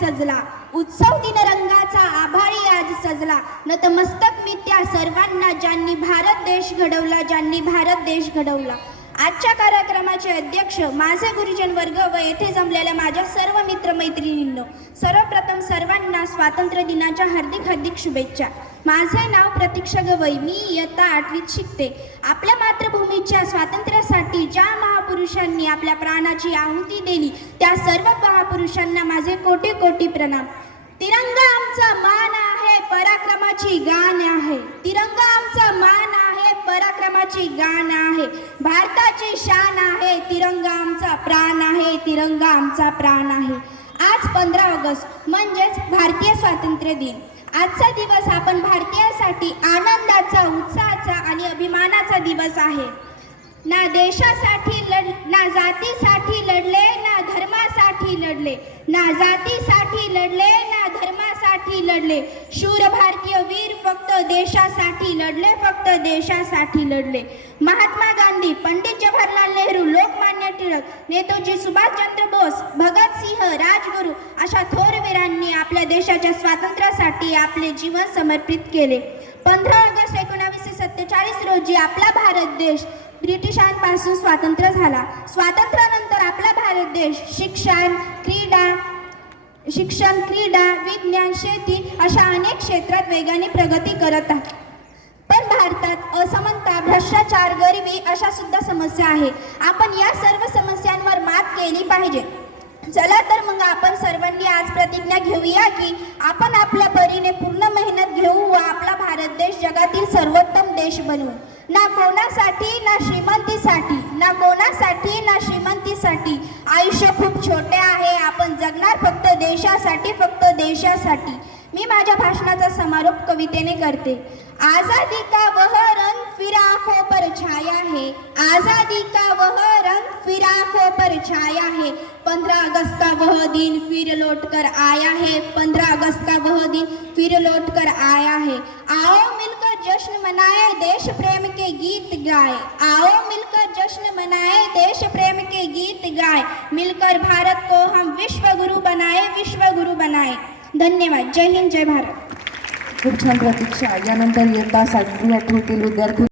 सजला. उत्सव दिन रंगाचा आभारी आज सजला. नतमस्तक मी त्या सर्वांना ज्यांनी भारत देश घडवला ज्यांनी भारत देश घडवला. आजच्या कार्यक्रमाचे अध्यक्ष माझे गुरुजन वर्ग व येथे जमलेल्या माझ्या सर्व मित्रमैत्रिणींनो सर्वप्रथम सर्वांना स्वातंत्र्य दिनाच्या हार्दिक हार्दिक शुभेच्छा. माझे नाव प्रतीक्षा गवई. मी इयत्ता आठवीत शिकते. आपल्या मातृभूमीच्या स्वातंत्र्यासाठी ज्या महापुरुषांनी आपल्या प्राणाची आहुती दिली त्या सर्व महापुरुषांना माझे कोटी कोटी प्रणाम. तिरंगा आमचा मान आहे पराक्रमाची गाण आहे. तिरंगा आमचा मान आहे पराक्रमाची गाण आहे. भारताची शान आहे तिरंगा आमचा प्राण आहे तिरंगा आमचा प्राण आहे. आज पंधरा ऑगस्ट म्हणजेच भारतीय स्वातंत्र्य दिन. आजचा दिवस आपण भारतीयासाठी आनंदाचा उत्साहाचा आणि अभिमानाचा दिवस आहे. ना देशासाठी लढ ना जातीसाठी लढले ना धर्मासाठी लढले. ना जातीसाठी लढले ना धर्मासाठी लढले. शूर भारतीय वीर फक्त देशासाठी लढले फक्त देशासाठी लढले. महात्मा गांधी पंडित जवाहरलाल नेहरू लोकमान्य टिळक नेताजी सुभाषचंद्र बोस भगतसिंह राजगुरू अशा थोर वीरांनी आपल्या देशाच्या स्वातंत्र्यासाठी आपले जीवन समर्पित केले. पंधरा ऑगस्ट एकोणावीसशे सत्तेचाळीस रोजी आपला भारत देश ब्रिटिशांपासून स्वातंत्र्य झाला. स्वातंत्र्यानंतर आपला भारत देश शिक्षण क्रीडा शिक्षण क्रीडा विज्ञान शेती अशा अनेक क्षेत्रात वेगाने प्रगती करत आहे. पण भारतात असमानता भ्रष्टाचार गरिबी अशा सुद्धा समस्या आहे. आपण या सर्व समस्यांवर मात केली पाहिजे. चला तर मग आपण सर्वांनी आज प्रतिज्ञा घेऊया की आपण आपल्या परीने पूर्ण मेहनत घेऊ व आपला भारत देश जगातील सर्वोत्तम देश बनवू ना कोणासाठी ना श्रीमंतीसाठी ना कोणासाठी ना श्रीमंतीसाठी. आयुष्य खूप छोटे आहे आपण जगणार फक्त देशासाठी फक्त देशासाठी. मी माझ्या भाषणाचा समारोप कवितेने करते. आझादी का वह रंग फिरा हो पर छाया है आझादी का वह रंग फिर आँखों पर छाया है। पंद्रह अगस्त का वह दिन फिर लौट कर आया है। पंद्रह अगस्त का वह दिन फिर लौट कर आया है। आओ मिलकर जश्न मनाए, देश प्रेम के गीत गाए। आओ मिलकर जश्न मनाए, देश प्रेम के गीत गाए। मिलकर भारत को हम विश्व गुरु बनाए विश्व गुरु बनाए। धन्यवाद। जय हिंद, जय भारत। छान प्रतीक्षा। यानंतर इयत्ता सातवी आठवीतील विद्यार्थी